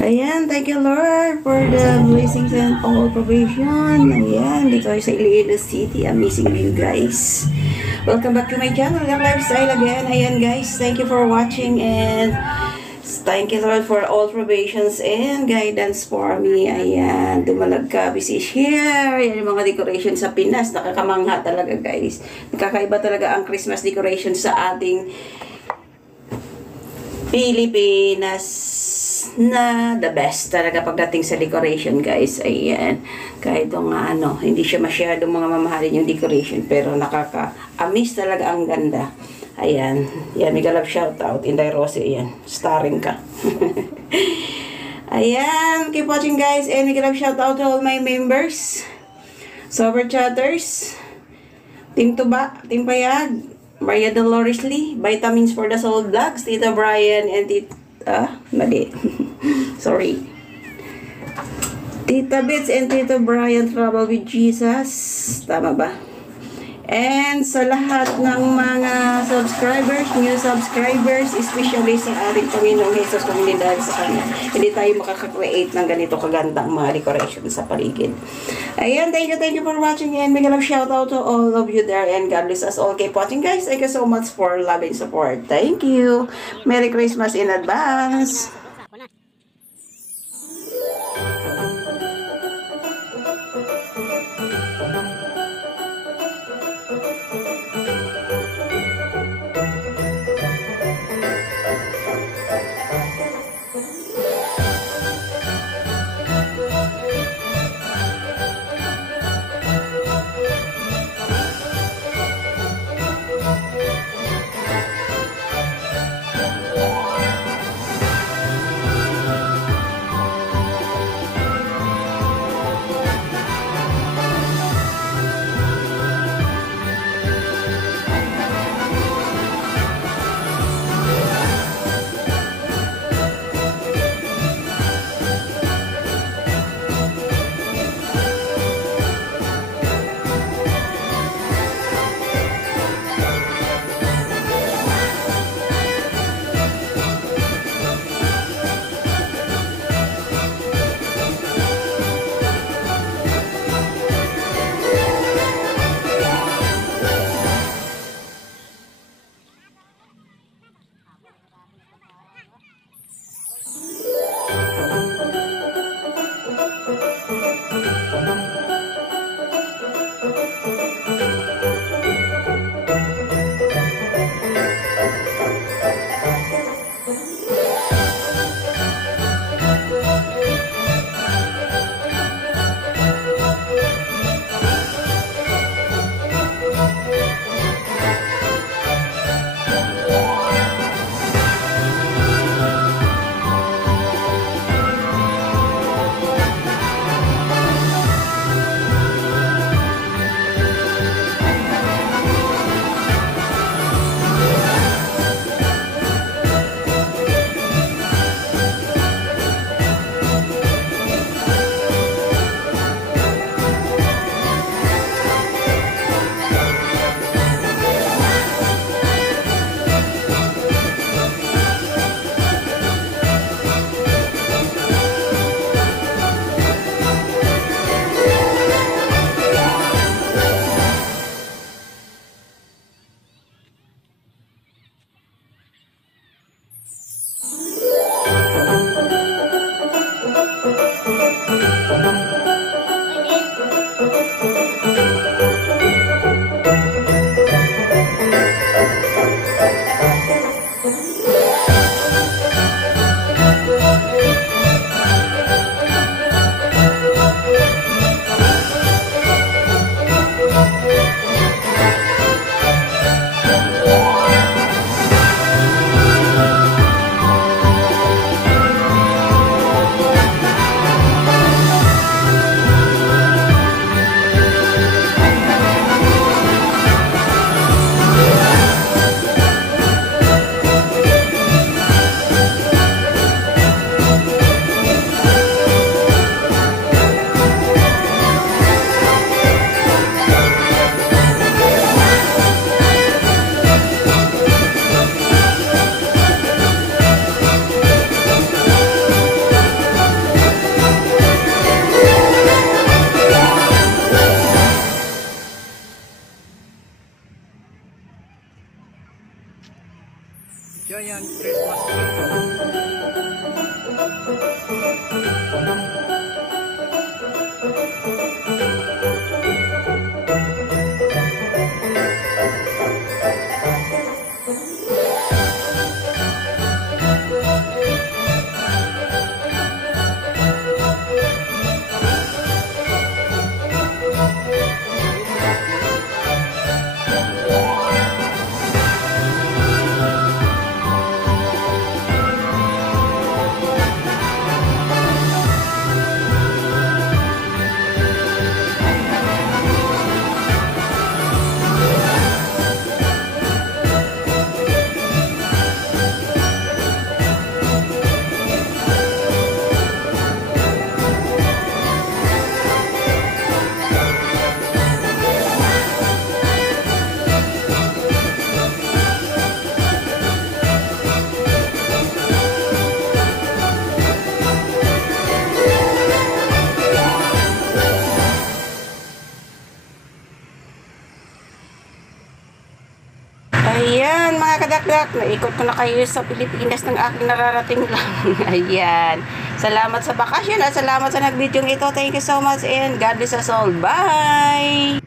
Ayan, thank you Lord for the blessings and all provision. Ayan, dito sa Iloilo City. Amazing view guys. Welcome back to my channel, Young Lifestyle again. Ayan guys, thank you for watching and thank you Lord for all provisions and guidance for me. Ayan, dumalag ka, busy here. Ayan yung mga decoration sa Pinas. Nakakamangha talaga guys. Nakakaiba talaga ang Christmas decoration sa ating Pilipinas na the best talaga pagdating sa decoration guys. Ayan, kahit nga hindi siya masyadong mga mamahalin yung decoration pero nakaka-amaze talaga ang ganda. Ayan, yan, mega love shoutout Inday Rose. Ayan, starring ka. Ayan, keep watching guys and mega love shoutout to all my members, Sober Chatters, Team Tuba, Team Payag, Maria Dolores Lee, Vitamins for the Soul Vlogs, Tita Brian and mali. Sorry. Tita Bits and Tito Brian Travel with Jesus. Tama ba? And sa lahat ng mga subscribers, new subscribers, especially sa ating Panginoong Jesus, kung hindi dahil sa Kanya, hindi tayo makaka-create ng ganito kagandang mga decoration sa paligid. Ayan, thank you for watching and big love shout out to all of you there and God bless us all. Keep watching guys. Thank you so much for love and support. Thank you. Merry Christmas in advance. Ayan, mga kadakdak, naikot ko na kayo sa Pilipinas ng aking nararating lang. Ayan. Salamat sa bakasyon at salamat sa nag-video ito. Thank you so much and God bless us all. Bye!